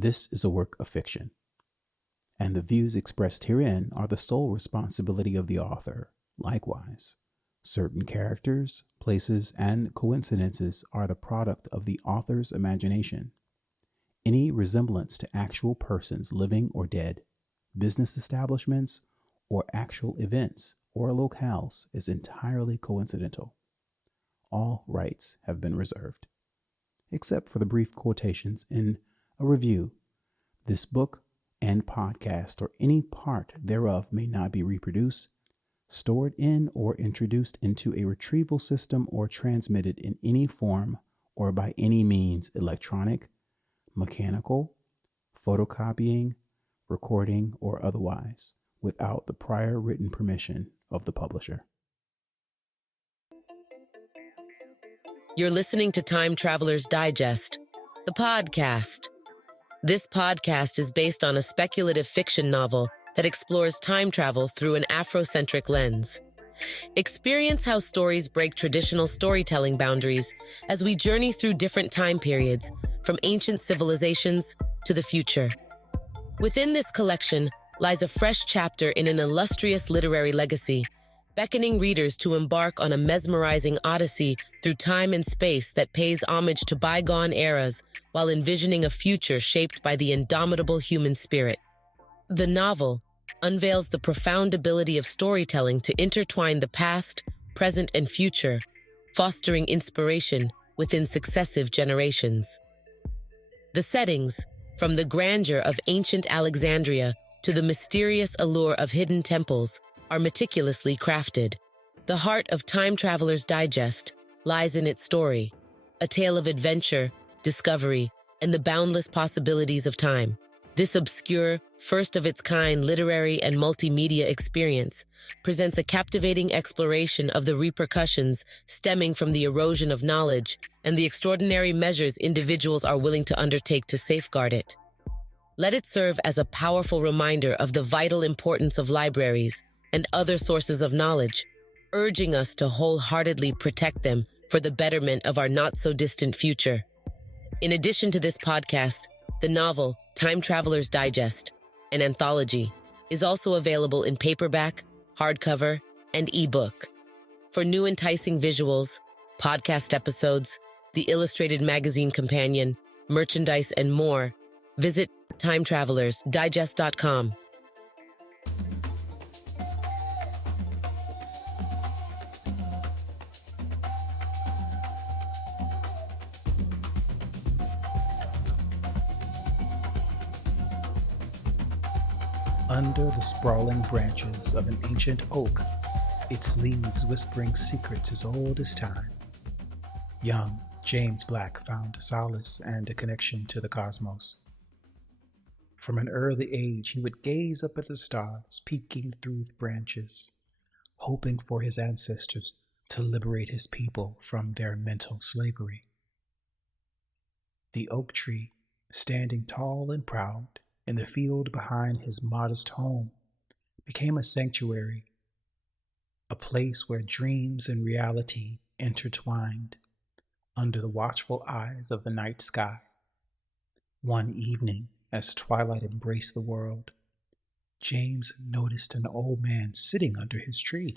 This is a work of fiction, and the views expressed herein are the sole responsibility of the author. Likewise, certain characters, places, and coincidences are the product of the author's imagination. Any resemblance to actual persons, living or dead, business establishments, or actual events or locales is entirely coincidental. All rights have been reserved, except for the brief quotations in a review. This book and podcast or any part thereof may not be reproduced, stored in, or introduced into a retrieval system or transmitted in any form or by any means, electronic, mechanical, photocopying, recording, or otherwise, without the prior written permission of the publisher. You're listening to Time Traveler's Digest, the podcast. This podcast is based on a speculative fiction novel that explores time travel through an Afrocentric lens. Experience how stories break traditional storytelling boundaries as we journey through different time periods, from ancient civilizations to the future. Within this collection lies a fresh chapter in an illustrious literary legacy, beckoning readers to embark on a mesmerizing odyssey through time and space that pays homage to bygone eras while envisioning a future shaped by the indomitable human spirit. The novel unveils the profound ability of storytelling to intertwine the past, present, and future, fostering inspiration within successive generations. The settings, from the grandeur of ancient Alexandria to the mysterious allure of hidden temples, are meticulously crafted. The heart of Time Traveler's Digest lies in its story, a tale of adventure, discovery, and the boundless possibilities of time. This obscure, first-of-its-kind literary and multimedia experience presents a captivating exploration of the repercussions stemming from the erosion of knowledge and the extraordinary measures individuals are willing to undertake to safeguard it. Let it serve as a powerful reminder of the vital importance of libraries and other sources of knowledge, urging us to wholeheartedly protect them for the betterment of our not-so-distant future. In addition to this podcast, the novel Time Traveler's Digest, an anthology, is also available in paperback, hardcover, and ebook. For new enticing visuals, podcast episodes, the illustrated magazine companion, merchandise, and more, visit timetravelersdigest.com. Under the sprawling branches of an ancient oak, its leaves whispering secrets as old as time, young James Black found solace and a connection to the cosmos. From an early age, he would gaze up at the stars peeking through the branches, hoping for his ancestors to liberate his people from their mental slavery. The oak tree, standing tall and proud in the field behind his modest home, became a sanctuary, a place where dreams and reality intertwined under the watchful eyes of the night sky. One evening, as twilight embraced the world, James noticed an old man sitting under his tree,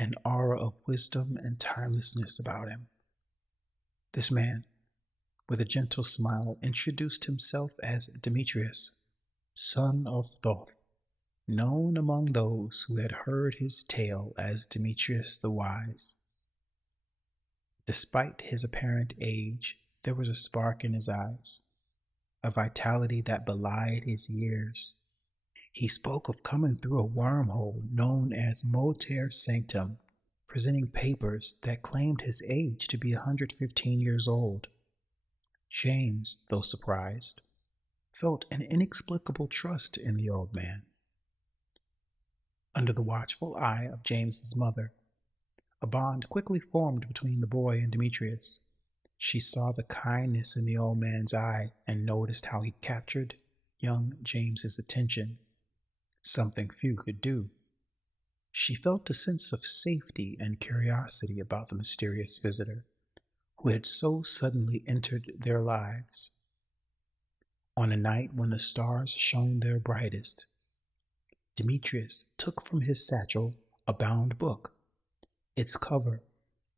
an aura of wisdom and timelessness about him. This man, with a gentle smile, introduced himself as Demetrius, son of Thoth, known among those who had heard his tale as Demetrius the Wise. Despite his apparent age, there was a spark in his eyes, a vitality that belied his years. He spoke of coming through a wormhole known as Moter Sanctum, presenting papers that claimed his age to be 115 years old. James, though surprised, felt an inexplicable trust in the old man. Under the watchful eye of James's mother, a bond quickly formed between the boy and Demetrius. She saw the kindness in the old man's eye and noticed how he captured young James's attention, something few could do. She felt a sense of safety and curiosity about the mysterious visitor who had so suddenly entered their lives. On a night when the stars shone their brightest, Demetrius took from his satchel a bound book. Its cover,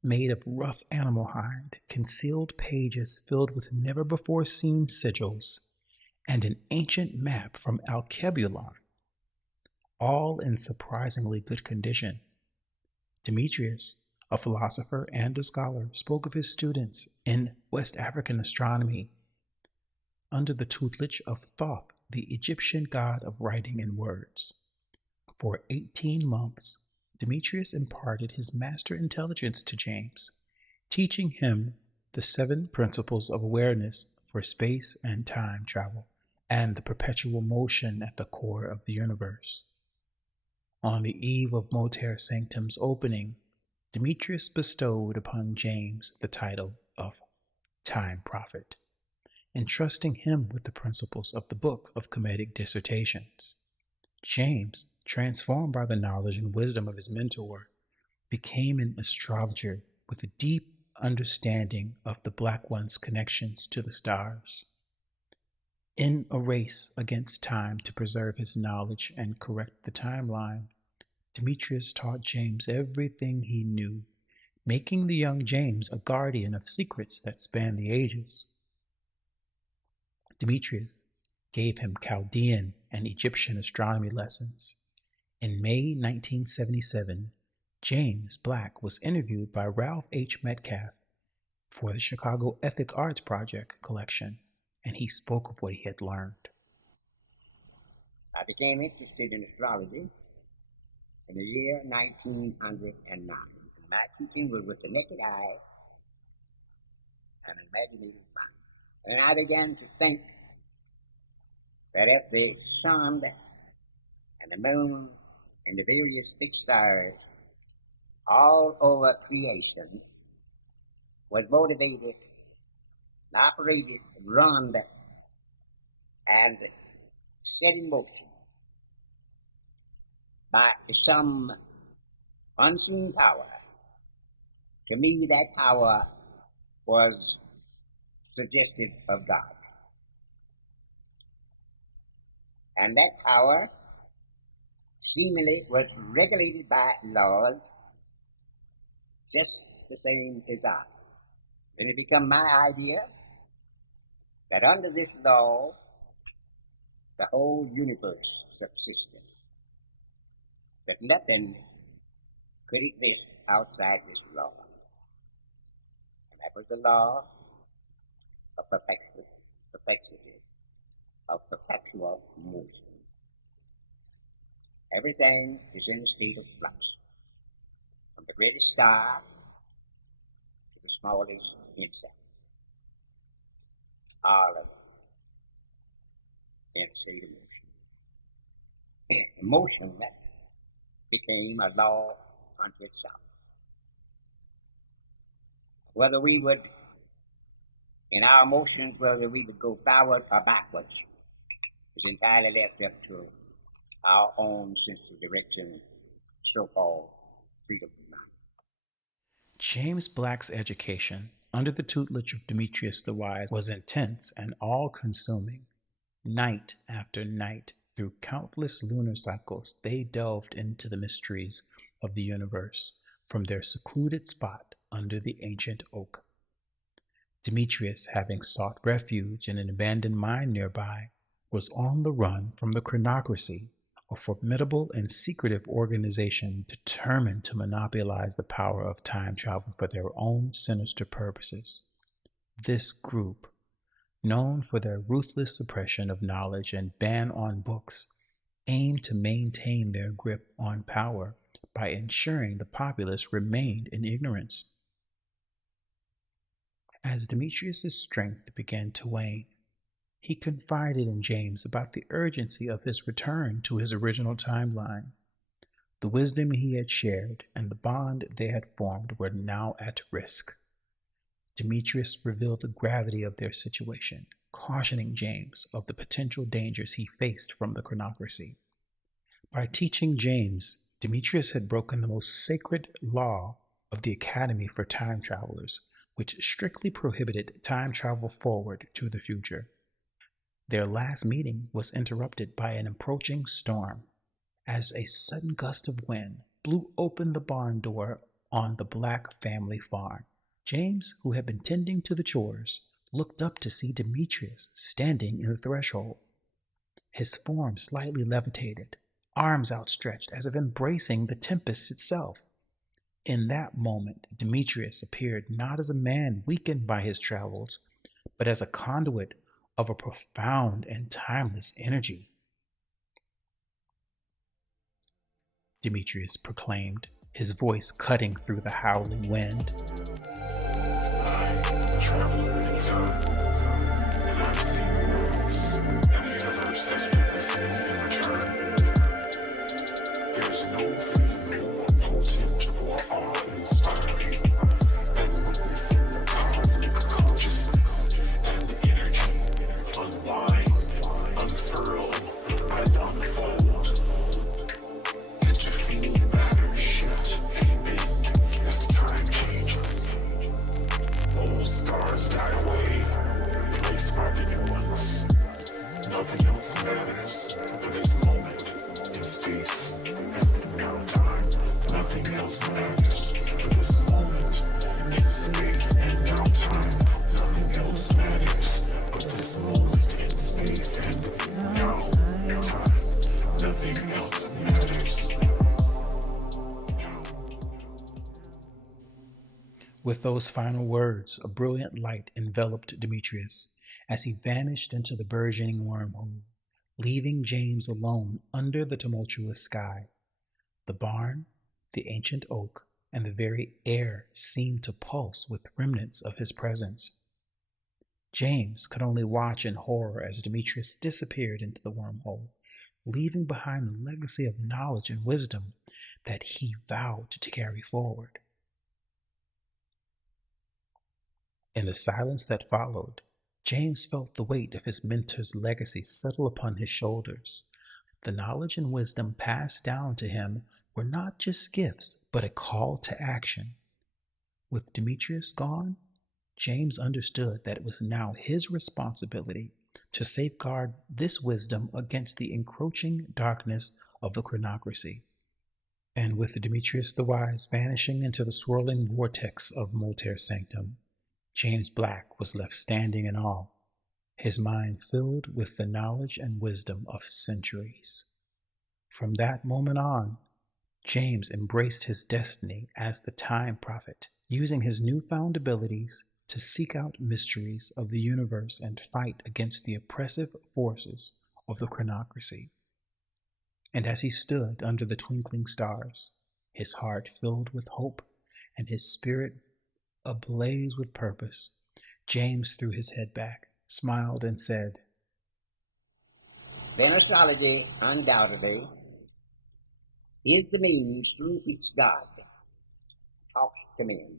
made of rough animal hide, concealed pages filled with never-before-seen sigils, and an ancient map from Alkebulan, all in surprisingly good condition. Demetrius, a philosopher and a scholar, spoke of his students in West African astronomy under the tutelage of Thoth, the Egyptian god of writing and words. For 18 months, Demetrius imparted his master intelligence to James, teaching him the 7 principles of awareness for space and time travel and the perpetual motion at the core of the universe. On the eve of Moter Sanctum's opening, Demetrius bestowed upon James the title of Time Prophet, entrusting him with the principles of the Book of Comedic Dissertations. James, transformed by the knowledge and wisdom of his mentor, became an astrologer with a deep understanding of the Black One's connections to the stars. In a race against time to preserve his knowledge and correct the timeline, Demetrius taught James everything he knew, making the young James a guardian of secrets that span the ages. Demetrius gave him Chaldean and Egyptian astronomy lessons. In May 1977, James Black was interviewed by Ralph H. Metcalf for the Chicago Ethic Arts Project collection, and he spoke of what he had learned. I became interested in astrology in the year 1909. My teaching was with the naked eye and an imaginative mind. And I began to think that if the sun and the moon and the various fixed stars all over creation was motivated, operated, run, and set in motion by some unseen power, to me that power was suggestive of God. And that power seemingly was regulated by laws just the same as I. Then it became my idea that under this law, the whole universe subsisted, that nothing could exist outside this law. And that was the law of perplexity, of perpetual motion. Everything is in a state of flux, from the greatest star to the smallest insect. All of it in a state of motion. Motion became a law unto itself. Whether we would, in our motions, whether we would go forward or backwards, is entirely left up to our own sense of direction, so-called freedom of mind. James Black's education, under the tutelage of Demetrius the Wise, was intense and all-consuming. Night after night, through countless lunar cycles, they delved into the mysteries of the universe from their secluded spot under the ancient oak. Demetrius, having sought refuge in an abandoned mine nearby, was on the run from the Chronocracy, a formidable and secretive organization determined to monopolize the power of time travel for their own sinister purposes. This group, known for their ruthless suppression of knowledge and ban on books, aimed to maintain their grip on power by ensuring the populace remained in ignorance. As Demetrius's strength began to wane, he confided in James about the urgency of his return to his original timeline. The wisdom he had shared and the bond they had formed were now at risk. Demetrius revealed the gravity of their situation, cautioning James of the potential dangers he faced from the Chronocracy. By teaching James, Demetrius had broken the most sacred law of the Academy for Time Travelers, which strictly prohibited time travel forward to the future. Their last meeting was interrupted by an approaching storm, as a sudden gust of wind blew open the barn door on the Black family farm. James, who had been tending to the chores, looked up to see Demetrius standing in the threshold. His form slightly levitated, arms outstretched as if embracing the tempest itself. In that moment, Demetrius appeared not as a man weakened by his travels, but as a conduit of a profound and timeless energy. Demetrius proclaimed, his voice cutting through the howling wind. I am a traveler in time, and I've seen the worlds, and the universe has witnessed me in return. There's no feeling more potent or awe-inspiring than witnessing the cosmic consciousness and the energy unwind, unfurl, and unfold, and to feel matter shift and bend as time changes. Old stars die away, replaced by the new ones. Nothing else matters but this moment in space and now time. Nothing else matters but this moment in space and now time. Nothing else matters but this moment in space and now time. Nothing else matters. With those final words, a brilliant light enveloped Demetrius as he vanished into the burgeoning wormhole, leaving James alone under the tumultuous sky. The barn, the ancient oak, and the very air seemed to pulse with remnants of his presence. James could only watch in horror as Demetrius disappeared into the wormhole, leaving behind the legacy of knowledge and wisdom that he vowed to carry forward. In the silence that followed, James felt the weight of his mentor's legacy settle upon his shoulders. The knowledge and wisdom passed down to him were not just gifts, but a call to action. With Demetrius gone, James understood that it was now his responsibility to safeguard this wisdom against the encroaching darkness of the Chronocracy. And with Demetrius the Wise vanishing into the swirling vortex of Multer Sanctum, James Black was left standing in awe, his mind filled with the knowledge and wisdom of centuries. From that moment on, James embraced his destiny as the Time Prophet, using his newfound abilities to seek out mysteries of the universe and fight against the oppressive forces of the Chronocracy. And as he stood under the twinkling stars, his heart filled with hope and his spirit ablaze with purpose, James threw his head back, smiled, and said, Then astrology undoubtedly is the means through which God talks to men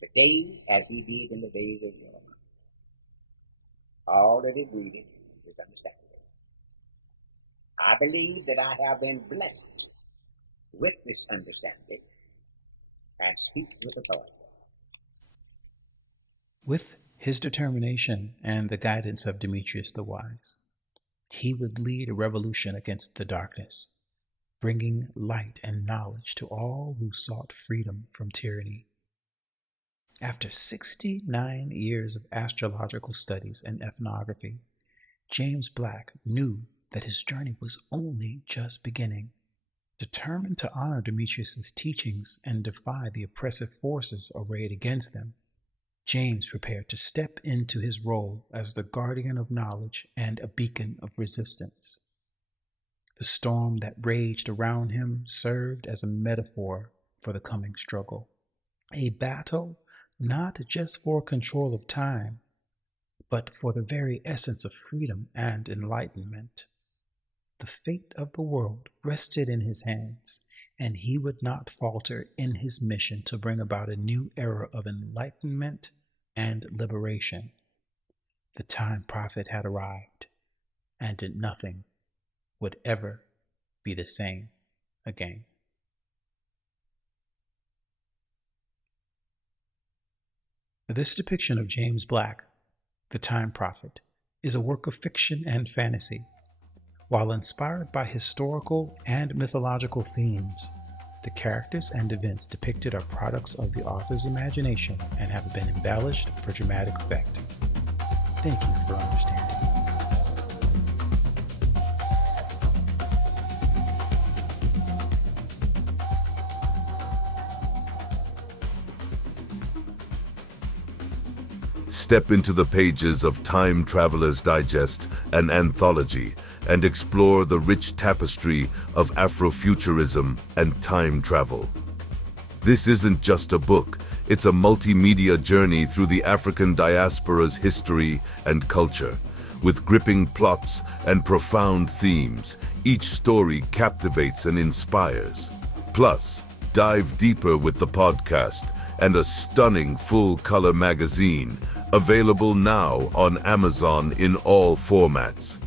today as he did in the days of yore. All that is needed is understanding. I believe that I have been blessed with this understanding and speak with authority. With his determination and the guidance of Demetrius the Wise, he would lead a revolution against the darkness, bringing light and knowledge to all who sought freedom from tyranny. After 69 years of astrological studies and ethnography, James Black knew that his journey was only just beginning. Determined to honor Demetrius's teachings and defy the oppressive forces arrayed against them, James prepared to step into his role as the guardian of knowledge and a beacon of resistance. The storm that raged around him served as a metaphor for the coming struggle, a battle not just for control of time, but for the very essence of freedom and enlightenment. The fate of the world rested in his hands, and he would not falter in his mission to bring about a new era of enlightenment and liberation. The Time Prophet had arrived, and nothing would ever be the same again. This depiction of James Black, the Time Prophet, is a work of fiction and fantasy. While inspired by historical and mythological themes, the characters and events depicted are products of the author's imagination and have been embellished for dramatic effect. Thank you for understanding. Step into the pages of Time Traveler's Digest, an anthology, and explore the rich tapestry of afrofuturism and time travel. This isn't just a book, it's a multimedia journey through the African diaspora's history and culture. With gripping plots and profound themes, each story captivates and inspires. Plus, dive deeper with the podcast and a stunning full-color magazine, available now on Amazon in all formats.